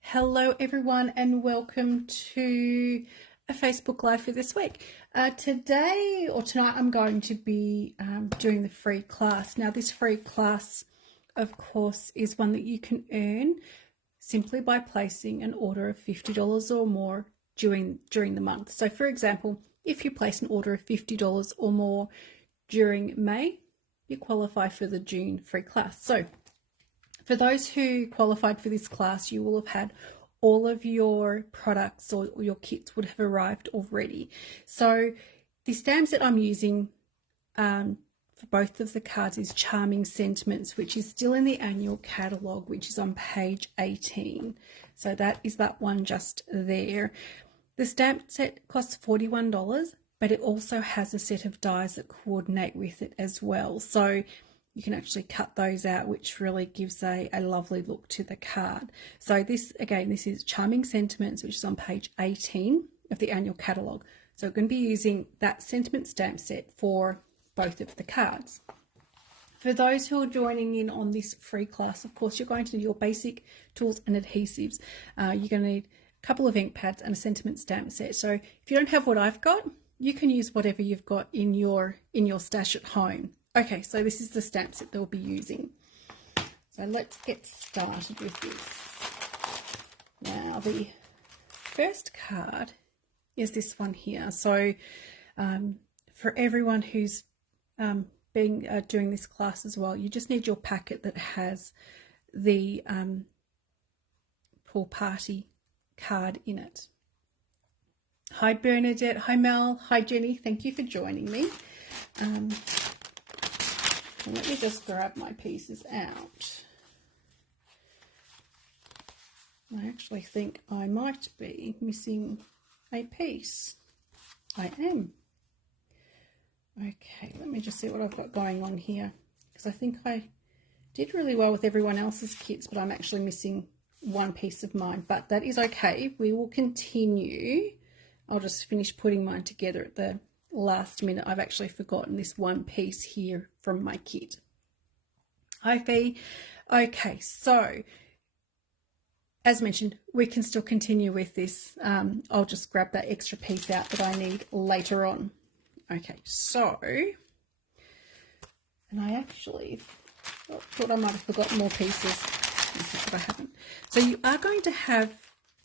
Hello everyone and welcome to a Facebook Live for this week. Today or tonight I'm going to be doing the free class. Now this free class of course is one that you can earn simply by placing an order of $50 or more during the month. So for example, if you place an order of $50 or more during May, you qualify for the June free class. So for those who qualified for this class, you will have had all of your products or your kits would have arrived already. So the stamps that I'm using for both of the cards is Charming Sentiments, which is still in the annual catalogue, which is on page 18. So that is that one just there. The stamp set costs $41, but it also has a set of dies that coordinate with it as well. So you can actually cut those out, which really gives a lovely look to the card. So this is Charming Sentiments, which is on page 18 of the annual catalogue. So we're going to be using that sentiment stamp set for both of the cards. For those who are joining in on this free class, of course, you're going to need your basic tools and adhesives. You're going to need a couple of ink pads and a sentiment stamp set. So if you don't have what I've got, you can use whatever you've got in your stash at home. Okay, so this is the stamp set that we'll be using. So let's get started with this. Now, the first card is this one here. So for everyone who's doing this class as well, you just need your packet that has the pool party card in it. Hi Bernadette, hi Mel, hi Jenny, thank you for joining me. Let me just grab my pieces out. I actually think I might be missing a piece. I am. Okay, let me just see what I've got going on here, because I think I did really well with everyone else's kits, but I'm actually missing one piece of mine, but that is okay. We will continue. I'll just finish putting mine together at the last minute. I've actually forgotten this one piece here from my kit. Hi Fee. Okay, so as mentioned, we can still continue with this. I'll just grab that extra piece out that I need later on. Okay, so, and I actually thought I might have forgotten more pieces, but I haven't. So you are going to have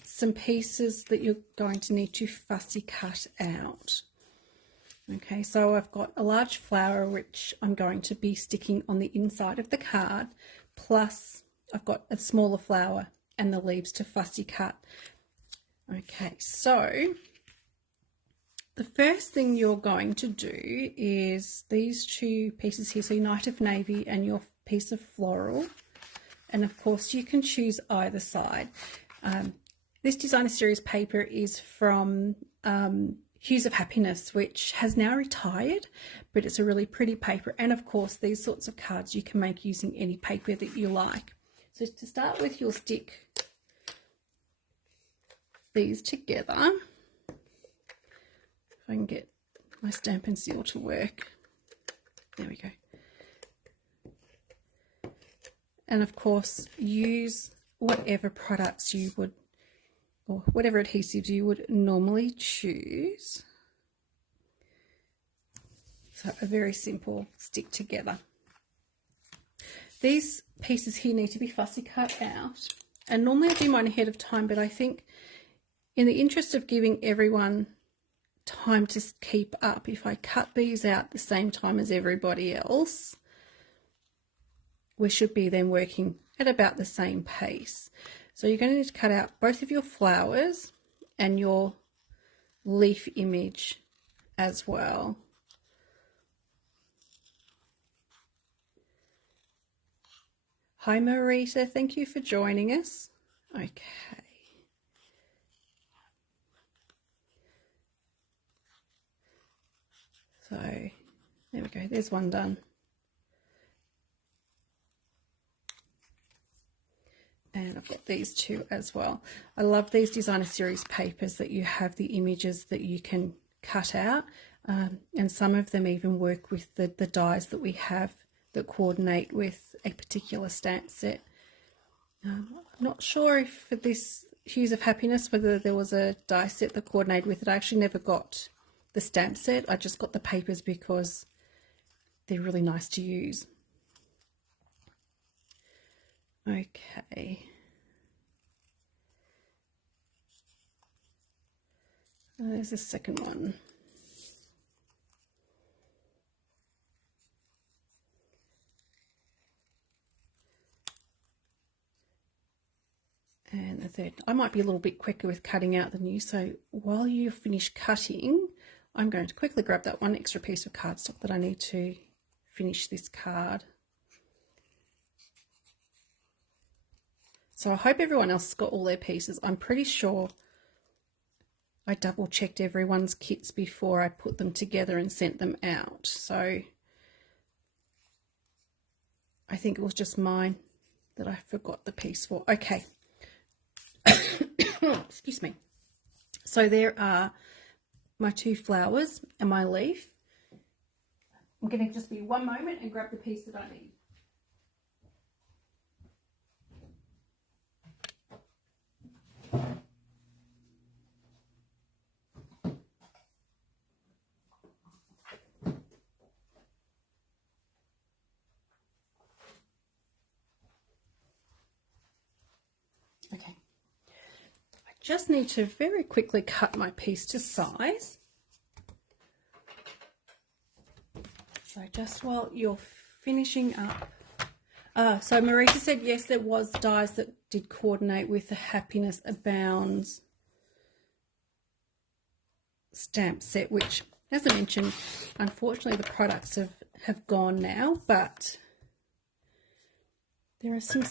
some pieces that you're going to need to fussy cut out. Okay, so I've got a large flower which I'm going to be sticking on the inside of the card, plus I've got a smaller flower and the leaves to fussy cut. Okay, so the first thing you're going to do is these two pieces here, so your Night of Navy and your piece of floral, and of course you can choose either side. This designer series paper is from Hues of Happiness, which has now retired, but it's a really pretty paper. And of course, these sorts of cards you can make using any paper that you like. So to start with, you'll stick these together. If I can get my Stampin' Seal to work. There we go. And of course, use whatever products you would, or whatever adhesives you would normally choose. So a very simple stick together. These pieces here need to be fussy cut out, and normally I do mine ahead of time, but I think in the interest of giving everyone time to keep up, if I cut these out the same time as everybody else, we should be then working at about the same pace. So you're going to need to cut out both of your flowers and your leaf image as well. Hi Marita, thank you for joining us. Okay. So there we go, there's one done. And I've got these two as well. I love these designer series papers that you have the images that you can cut out, and some of them even work with the dies that we have that coordinate with a particular stamp set. I'm not sure if for this Hues of Happiness whether there was a die set that coordinated with it. I actually never got the stamp set. I just got the papers because they're really nice to use. Okay. There's the second one. And the third. I might be a little bit quicker with cutting out than you, so while you finish cutting, I'm going to quickly grab that one extra piece of cardstock that I need to finish this card. So I hope everyone else has got all their pieces. I'm pretty sure I double checked everyone's kits before I put them together and sent them out. So I think it was just mine that I forgot the piece for. Okay. Excuse me. So there are my two flowers and my leaf. I'm going to just be one moment and grab the piece that I need. Okay. I just need to very quickly cut my piece to size. So just while you're finishing up. So Marisa said yes, there was dies that did coordinate with the Happiness Abounds stamp set, which, as I mentioned, unfortunately the products have gone now, but there are some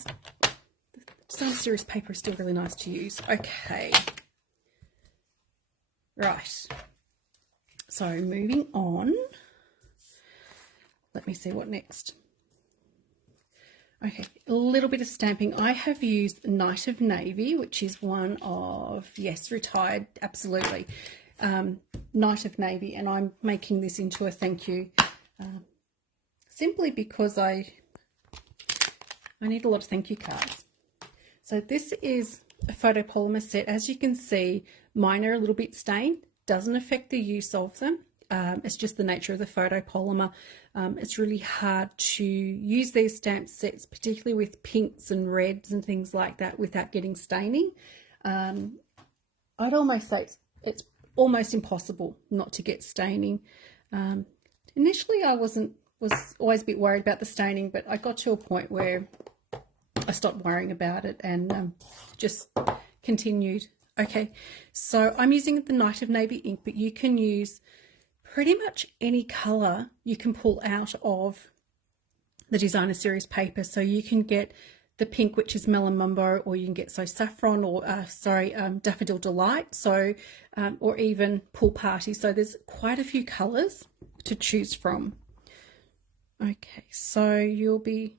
series paper is still really nice to use. Okay, right, so moving on, let me see what next. Okay, a little bit of stamping. I have used Night of Navy, which is one of, yes, retired, absolutely, Night of Navy, and I'm making this into a thank you simply because I need a lot of thank you cards. So this is a photopolymer set. As you can see, mine are a little bit stained. Doesn't affect the use of them. It's just the nature of the photopolymer. It's really hard to use these stamp sets, particularly with pinks and reds and things like that, without getting staining. I'd almost say it's almost impossible not to get staining. Initially, I was always a bit worried about the staining, but I got to a point where I stopped worrying about it and just continued. Okay, so I'm using the Night of Navy ink, but you can use pretty much any colour you can pull out of the designer series paper. So you can get the pink, which is Melon Mumbo, or you can get Saffron, or Daffodil Delight, so or even Pool Party. So there's quite a few colours to choose from. Okay, so you'll be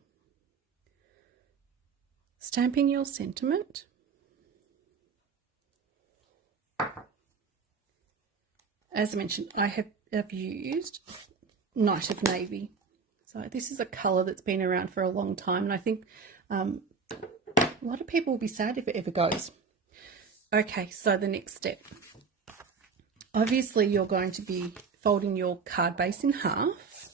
stamping your sentiment. As I mentioned, I have used Night of Navy. So this is a colour that's been around for a long time, and I think a lot of people will be sad if it ever goes. Okay, so the next step. Obviously, you're going to be folding your card base in half.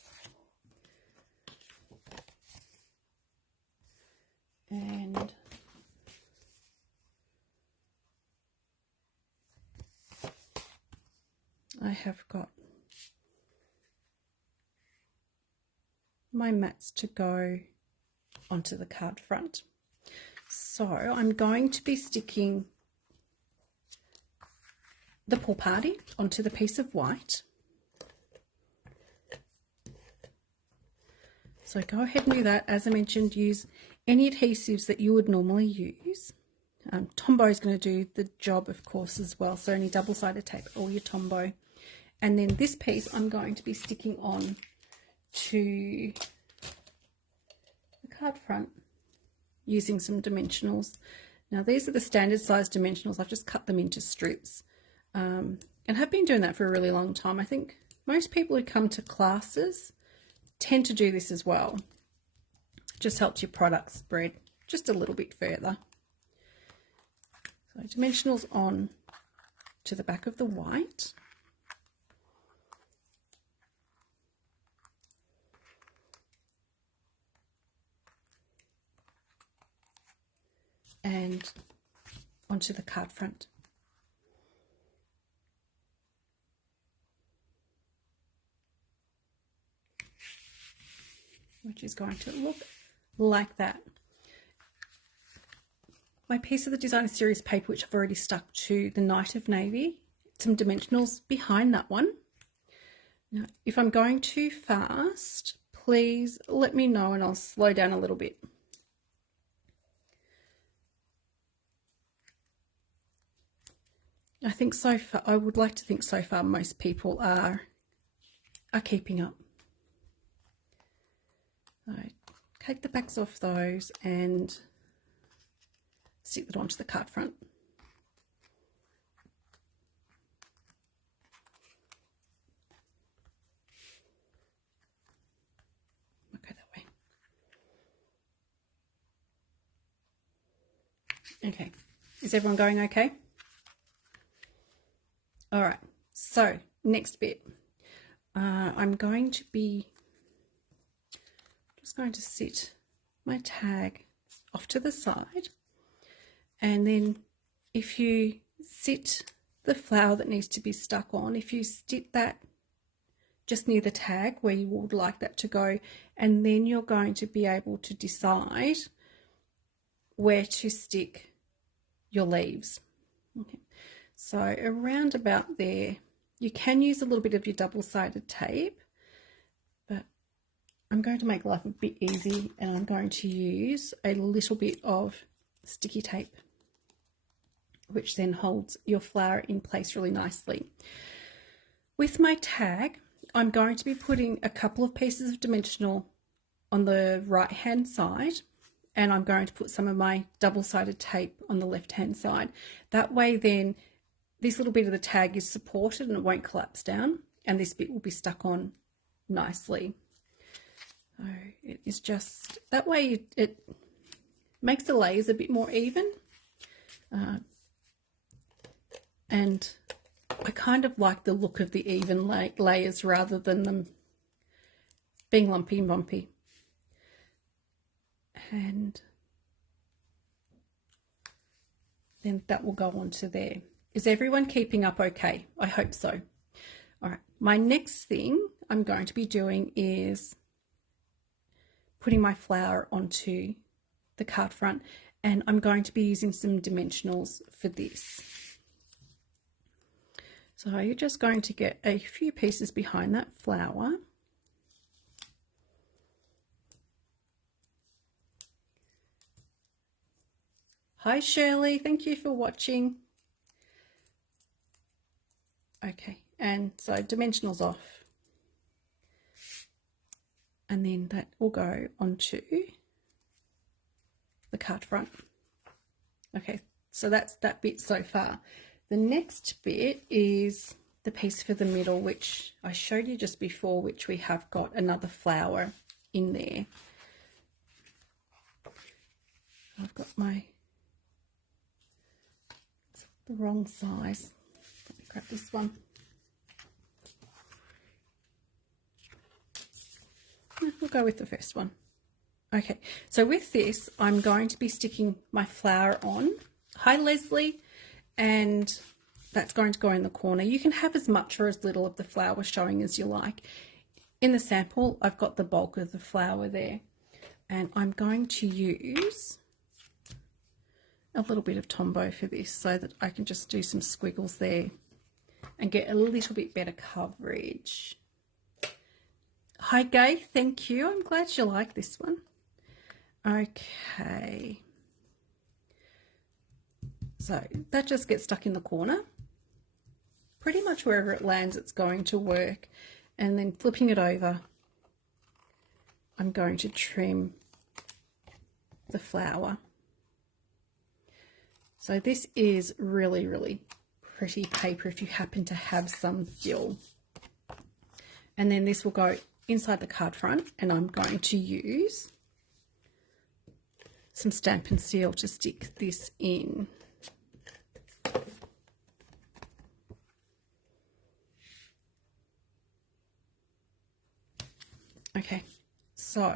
And I have got my mats to go onto the card front. So I'm going to be sticking the Pool Party onto the piece of white. So go ahead and do that. As I mentioned, use any adhesives that you would normally use. Tombow is going to do the job, of course, as well. So any double-sided tape or your Tombow. And then this piece I'm going to be sticking on to the card front using some dimensionals. Now these are the standard size dimensionals. I've just cut them into strips and have been doing that for a really long time. I think most people who come to classes tend to do this as well. It just helps your product spread just a little bit further. So dimensionals on to the back of the white. And onto the card front. Which is going to look like that. My piece of the designer series paper, which I've already stuck to the Night of Navy, some dimensionals behind that one. Now, if I'm going too fast, please let me know and I'll slow down a little bit. I think so far, I would like to think so far most people are keeping up. So take the backs off those and stick that onto the card front. Okay, that way. Okay, is everyone going okay? All right, so next bit, I'm going to be just going to sit my tag off to the side, and then if you sit the flower that needs to be stuck on, if you stick that just near the tag where you would like that to go, and then you're going to be able to decide where to stick your leaves. Okay. So around about there, you can use a little bit of your double-sided tape, but I'm going to make life a bit easy and I'm going to use a little bit of sticky tape, which then holds your flower in place really nicely. With my tag, I'm going to be putting a couple of pieces of dimensional on the right-hand side, and I'm going to put some of my double-sided tape on the left-hand side. That way then this little bit of the tag is supported and it won't collapse down, and this bit will be stuck on nicely. So it is just that way it makes the layers a bit more even, and I kind of like the look of the even layers rather than them being lumpy and bumpy. And then that will go onto there. Is everyone keeping up okay? I hope so. All right, my next thing I'm going to be doing is putting my flower onto the card front, and I'm going to be using some dimensionals for this. So you're just going to get a few pieces behind that flower. Hi Shirley, thank you for watching. Okay, and so dimensionals off, and then that will go onto the card front. Okay, so that's that bit so far. The next bit is the piece for the middle, which I showed you just before, which we have got another flower in there. I've got my, it's the wrong size. Let me grab this one. We'll go with the first one. Okay, so with this, I'm going to be sticking my flower on. Hi Leslie. And that's going to go in the corner. You can have as much or as little of the flower showing as you like. In the sample, I've got the bulk of the flower there, and I'm going to use a little bit of Tombow for this so that I can just do some squiggles there and get a little bit better coverage. Hi Gay, thank you. I'm glad you like this one. Okay. So that just gets stuck in the corner. Pretty much wherever it lands, it's going to work. And then flipping it over, I'm going to trim the flower. So this is really, really pretty paper if you happen to have some still. And then this will go inside the card front, and I'm going to use some Stampin' Seal to stick this in. Okay, so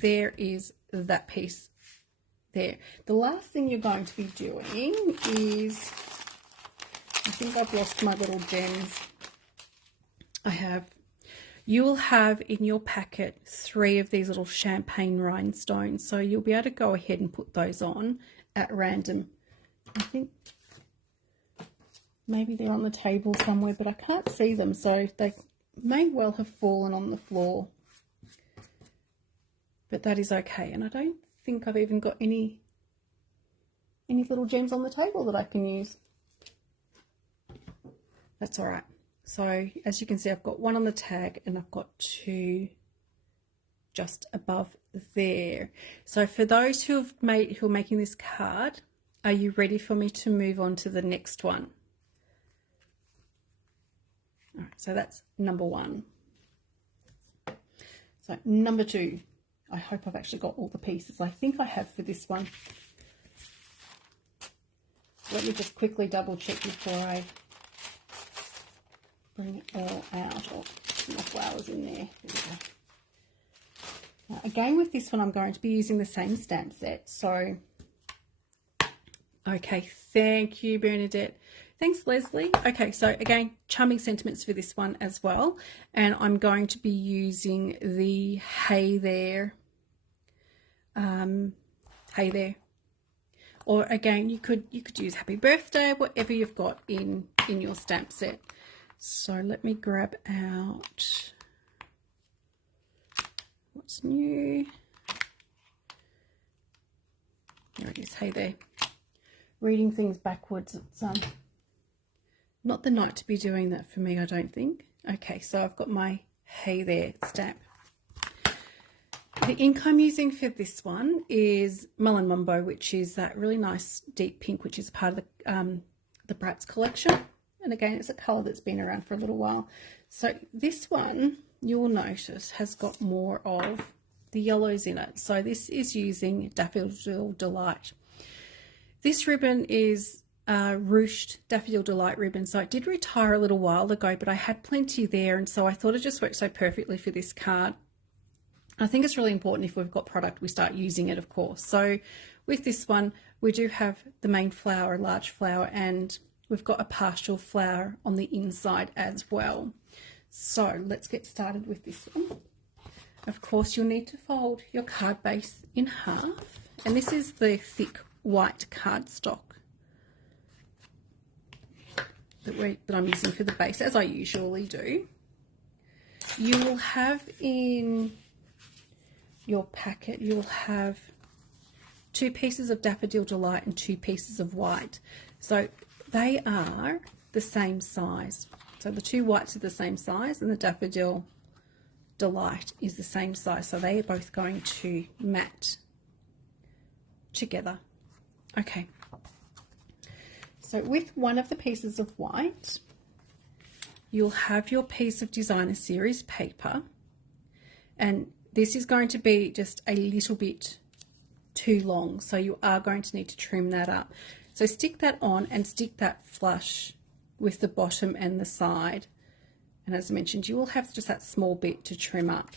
there is that piece there. The last thing you're going to be doing is, I think I've lost my little gems. You will have in your packet 3 of these little champagne rhinestones. So you'll be able to go ahead and put those on at random. I think maybe they're on the table somewhere, but I can't see them. So they may well have fallen on the floor. But that is okay. And I don't think I've even got any little gems on the table that I can use. That's all right. So as you can see, I've got 1 on the tag and I've got 2 just above there. So for those who are making this card, are you ready for me to move on to the next one? All right, so that's number 1. So number 2, I hope I've actually got all the pieces. I think I have for this one. Let me just quickly double check before I bring it all out. Oh, some more flowers in there. There we go. Now, again, with this one, I'm going to be using the same stamp set. So, okay, thank you, Bernadette. Thanks, Leslie. Okay, so again, charming sentiments for this one as well. And I'm going to be using the Hey There. Hey There. Or again, you could use Happy Birthday, whatever you've got in your stamp set. So let me grab out what's new. There it is. Hey There. Reading things backwards. It's not the night to be doing that for me, I don't think. Okay, so I've got my Hey There stamp. The ink I'm using for this one is Mullen Mumbo, which is that really nice deep pink, which is part of the Bratz collection. And again, it's a colour that's been around for a little while. So this one, you will notice, has got more of the yellows in it. So this is using Daffodil Delight. This ribbon is ruched Daffodil Delight ribbon. So it did retire a little while ago, but I had plenty there. And so I thought it just worked so perfectly for this card. I think it's really important if we've got product, we start using it, of course. So with this one, we do have the main flower, large flower, and we've got a partial flower on the inside as well. So let's get started with this one. Of course, you'll need to fold your card base in half. And this is the thick white cardstock that I'm using for the base, as I usually do. You will have in your packet, you'll have 2 pieces of Daffodil Delight and 2 pieces of white. So they are the same size. So the 2 whites are the same size and the Daffodil Delight is the same size. So they are both going to mat together. Okay. So with one of the pieces of white, you'll have your piece of Designer Series paper, and this is going to be just a little bit too long, so you are going to need to trim that up. So stick that on and stick that flush with the bottom and the side. And as I mentioned, you will have just that small bit to trim up.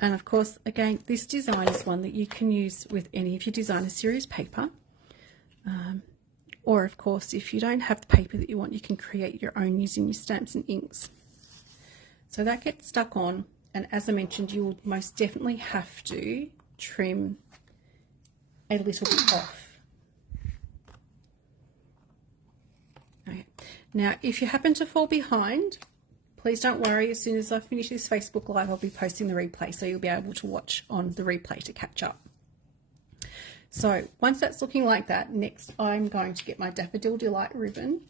And of course, again, this design is one that you can use with any of your Designer Series paper. Or of course, if you don't have the paper that you want, you can create your own using your stamps and inks. So that gets stuck on, and as I mentioned, you will most definitely have to trim a little bit off. Okay. Now, if you happen to fall behind, please don't worry. As soon as I finish this Facebook Live, I'll be posting the replay, so you'll be able to watch on the replay to catch up. So once that's looking like that, next I'm going to get my Daffodil Delight ribbon.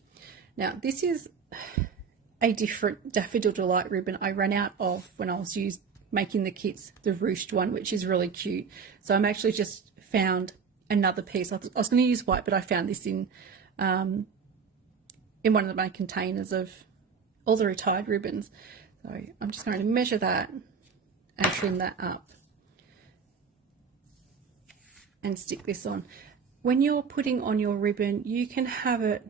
Now, this is a different Daffodil Delight ribbon I ran out of when I was making the kits, the ruched one, which is really cute. So I'm actually just found another piece. I was going to use white, but I found this in one of my containers of all the retired ribbons. So I'm just going to measure that and trim that up and stick this on. When you're putting on your ribbon, you can have it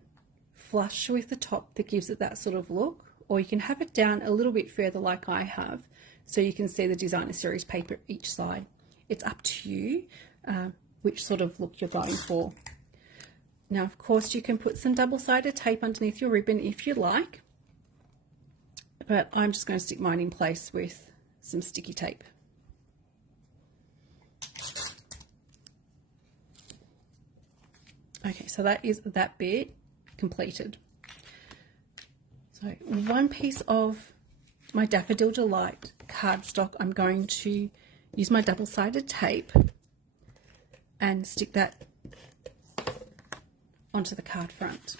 flush with the top that gives it that sort of look, or you can have it down a little bit further like I have, so you can see the designer series paper each side. It's up to you which sort of look you're going for. Now, of course, you can put some double-sided tape underneath your ribbon if you like, but I'm just going to stick mine in place with some sticky tape. Okay, so that is that bit completed. So one piece of my Daffodil Delight cardstock, I'm going to use my double-sided tape and stick that onto the card front.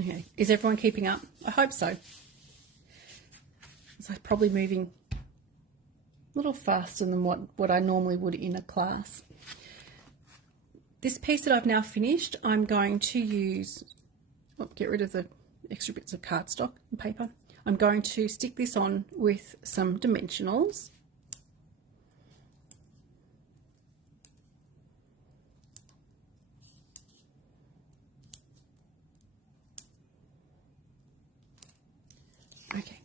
Okay, is everyone keeping up? I hope so. So probably moving a little faster than what I normally would in a class. This piece that I've now finished, I'm going to use, get rid of the extra bits of cardstock and paper. I'm going to stick this on with some dimensionals. Okay,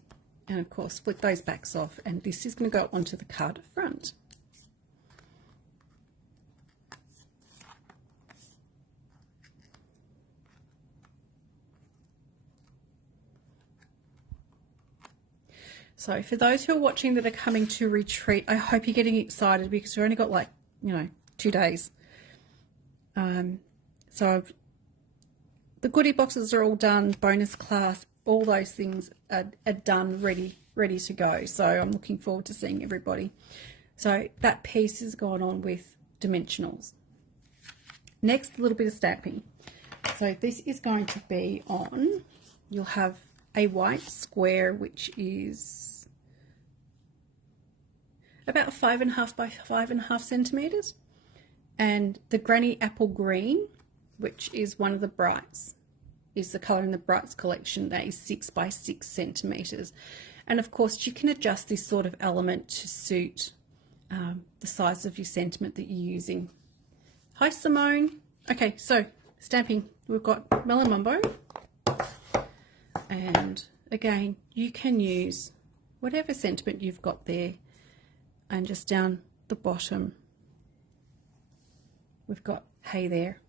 and of course flip those backs off, and this is going to go onto the card front. So for those who are watching that are coming to retreat, I hope you're getting excited, because we've only got 2 days. So the goodie boxes are all done, bonus class, all those things are done, ready to go. So I'm looking forward to seeing everybody. So that piece has gone on with dimensionals. Next, a little bit of stamping. So this is going to be on, you'll have a white square, which is about 5.5 by 5.5 centimeters, and the Granny Apple Green, which is one of the Brights, is the color in the Brights collection. That is 6 by 6 centimeters. And of course, you can adjust this sort of element to suit the size of your sentiment that you're using. Hi, Simone. Okay, so stamping, we've got Melon Mambo. And again, you can use whatever sentiment you've got there, and just down the bottom we've got Hey There.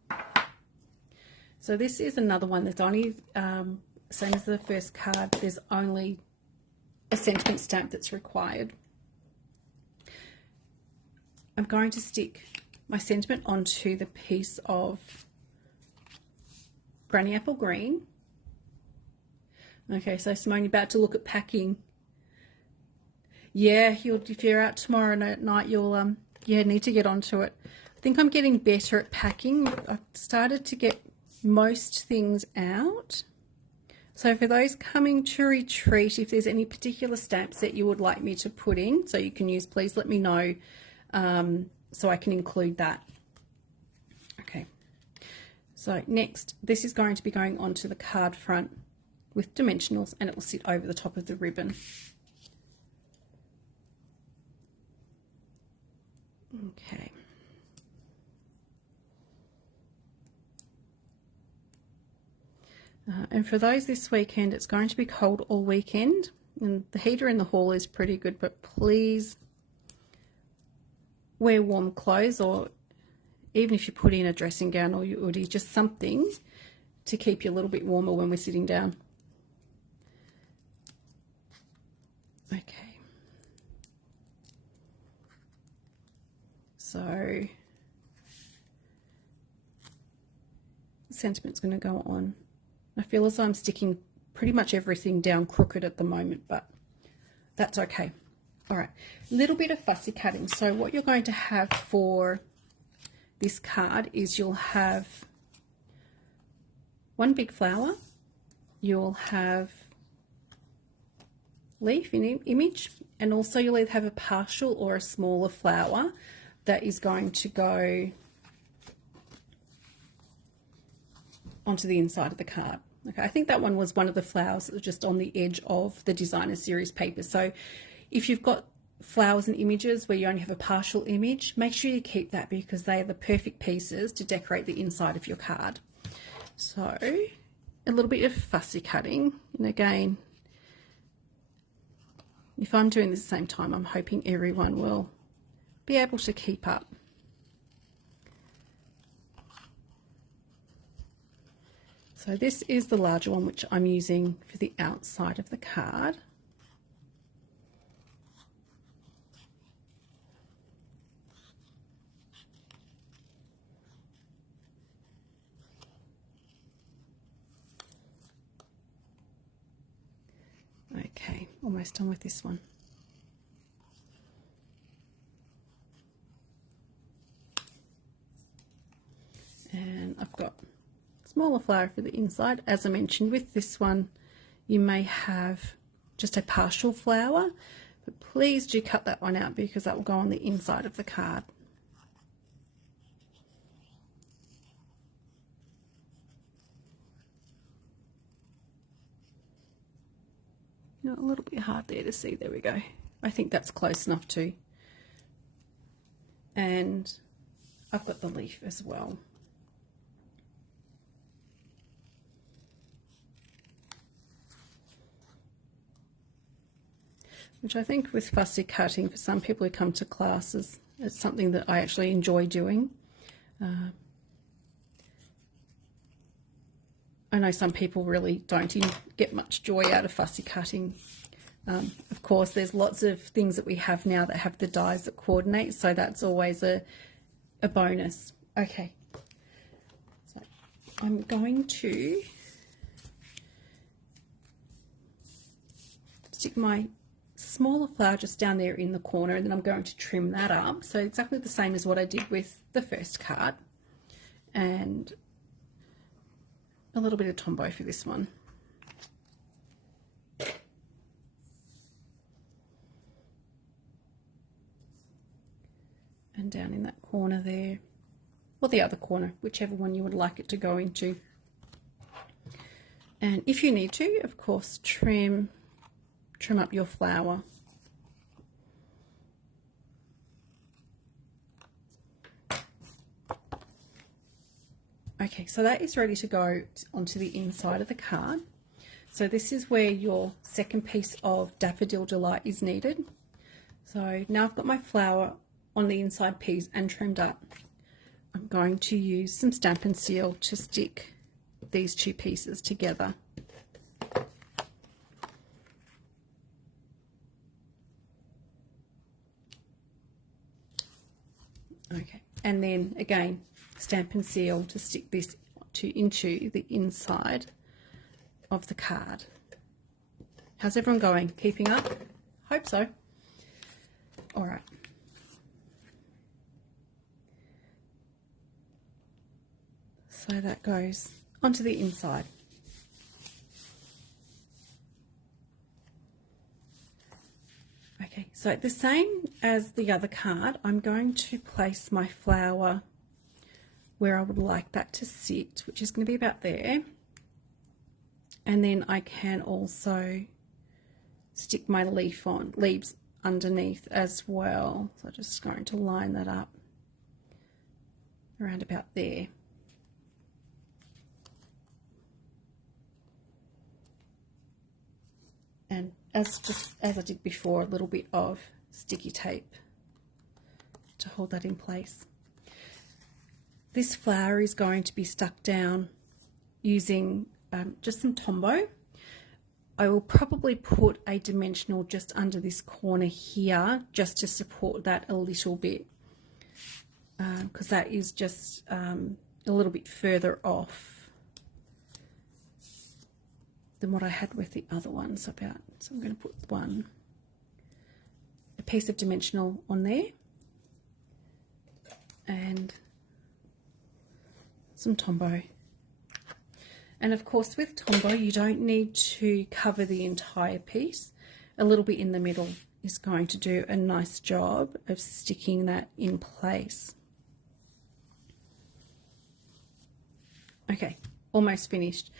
So this is another one that's only same as the first card, there's only a sentiment stamp that's required. I'm going to stick my sentiment onto the piece of Granny Apple Green. Okay, so Simone, you're about to look at packing. Yeah, if you're out tomorrow night, you'll need to get onto it. I think I'm getting better at packing. I've started to get most things out. So for those coming to retreat, if there's any particular stamps that you would like me to put in so you can use, please let me know so I can include that. Okay, so next, this is going to be going onto the card front with dimensionals, and it will sit over the top of the ribbon. Okay. And for those this weekend, it's going to be cold all weekend, and the heater in the hall is pretty good, but please wear warm clothes, or even if you put in a dressing gown or your hoodie, just something to keep you a little bit warmer when we're sitting down. Okay. So the sentiment's going to go on. I feel as though I'm sticking pretty much everything down crooked at the moment, but that's okay. All right, a little bit of fussy cutting. So what you're going to have for this card is you'll have one big flower, you'll have leaf in image, and also you'll either have a partial or a smaller flower that is going to go onto the inside of the card. Okay, I think that one was one of the flowers that was just on the edge of the designer series paper. So if you've got flowers and images where you only have a partial image, make sure you keep that because they are the perfect pieces to decorate the inside of your card. So a little bit of fussy cutting, and again, if I'm doing this at the same time, I'm hoping everyone will be able to keep up. So this is the larger one, which I'm using for the outside of the card. Okay, almost done with this one. And I've got smaller flower for the inside. As I mentioned, with this one you may have just a partial flower, but please do cut that one out because that will go on the inside of the card. A little bit hard there to see. There we go. I think that's close enough too. And I've got the leaf as well. Which I think with fussy cutting, for some people who come to classes, it's something that I actually enjoy doing. I know some people really don't get much joy out of fussy cutting. Of course, there's lots of things that we have now that have the dies that coordinate, so that's always a bonus. Okay, so I'm going to stick my smaller flower just down there in the corner, and then I'm going to trim that up. So exactly the same as what I did with the first card, and a little bit of Tombow for this one. And down in that corner there, or the other corner, whichever one you would like it to go into. And if you need to, of course, trim up your flower. Okay, so that is ready to go onto the inside of the card. So this is where your second piece of Daffodil Delight is needed. So now I've got my flower on the inside piece and trimmed up. I'm going to use some Stampin' Seal to stick these two pieces together. Okay, and then again, Stampin' Seal to stick this into the inside of the card. How's everyone going? Keeping up? Hope so. All right. So that goes onto the inside. Okay, so the same as the other card, I'm going to place my flower where I would like that to sit, which is going to be about there. And then I can also stick my leaves underneath as well. So I'm just going to line that up around about there. And as I did before, a little bit of sticky tape to hold that in place. This flower is going to be stuck down using just some Tombow. I will probably put a dimensional just under this corner here just to support that a little bit, because that is just a little bit further off than what I had with the other ones. So I'm going to put a piece of dimensional on there and some Tombow. And of course with Tombow you don't need to cover the entire piece. A little bit in the middle is going to do a nice job of sticking that in place. Okay, almost finished.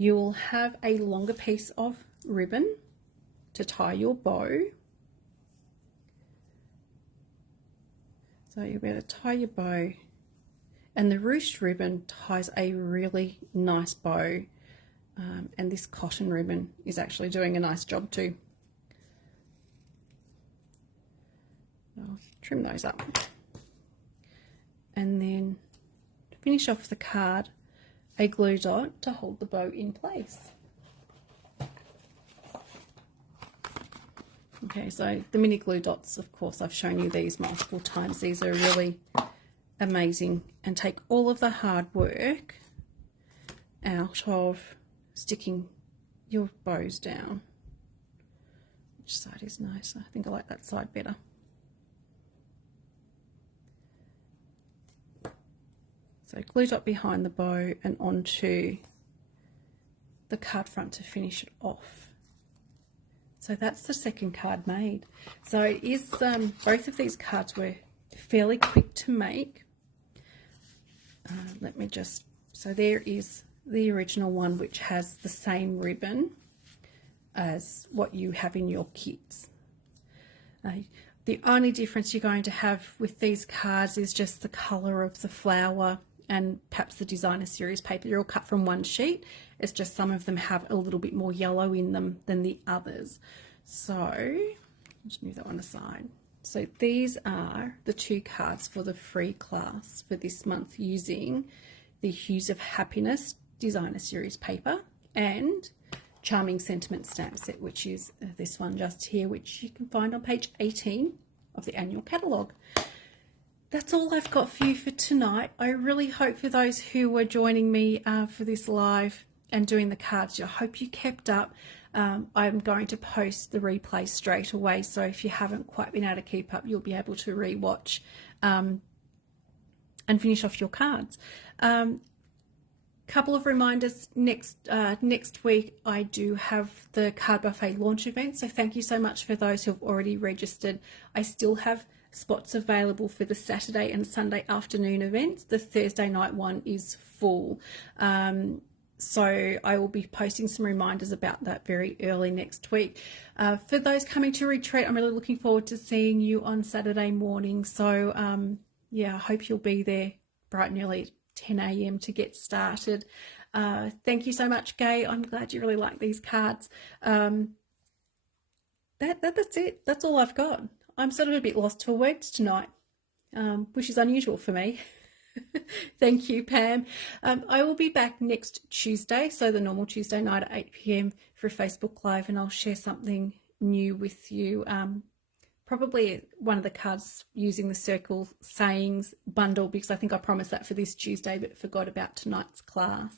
you'll have a longer piece of ribbon to tie your bow. So you'll be able to tie your bow, and the ruched ribbon ties a really nice bow, and this cotton ribbon is actually doing a nice job too. I'll trim those up, and then to finish off the card, a glue dot to hold the bow in place. Okay, so the mini glue dots, of course, I've shown you these multiple times. These are really amazing and take all of the hard work out of sticking your bows down. Which side is nice? I think I like that side better. So glue dot behind the bow and onto the card front to finish it off. So that's the second card made. So it is, both of these cards were fairly quick to make. Let me just, so there is the original one, which has the same ribbon as what you have in your kits. The only difference you're going to have with these cards is just the colour of the flower and perhaps the designer series paper. They're all cut from one sheet. It's just some of them have a little bit more yellow in them than the others. So I'll just move that one aside. So these are the two cards for the free class for this month using the Hues of Happiness designer series paper and Charming Sentiment stamp set, which is this one just here, which you can find on page 18 of the annual catalogue. That's all I've got for you for tonight. I really hope for those who were joining me for this live and doing the cards, I hope you kept up. I'm going to post the replay straight away, so if you haven't quite been able to keep up, you'll be able to rewatch and finish off your cards. Couple of reminders, next week I do have the Card Buffet launch event, so thank you so much for those who have already registered. I still have spots available for the Saturday and Sunday afternoon events. The Thursday night one is full. So I will be posting some reminders about that very early next week. For those coming to retreat, I'm really looking forward to seeing you on Saturday morning. So yeah, I hope you'll be there bright and early, 10 a.m. to get started. Thank you so much, Gay. I'm glad you really like these cards. That's it. That's all I've got. I'm sort of a bit lost for words tonight, which is unusual for me. Thank you, Pam. I will be back next Tuesday, so the normal Tuesday night at 8 p.m. for Facebook Live, and I'll share something new with you. Probably one of the cards using the Circle Sayings bundle, because I think I promised that for this Tuesday but forgot about tonight's class.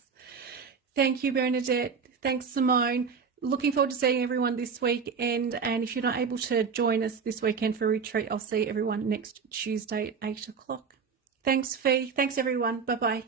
Thank you, Bernadette. Thanks, Simone. Looking forward to seeing everyone this weekend, and if you're not able to join us this weekend for retreat, I'll see everyone next Tuesday at 8 o'clock. Thanks, Fee. Thanks, everyone. Bye-bye.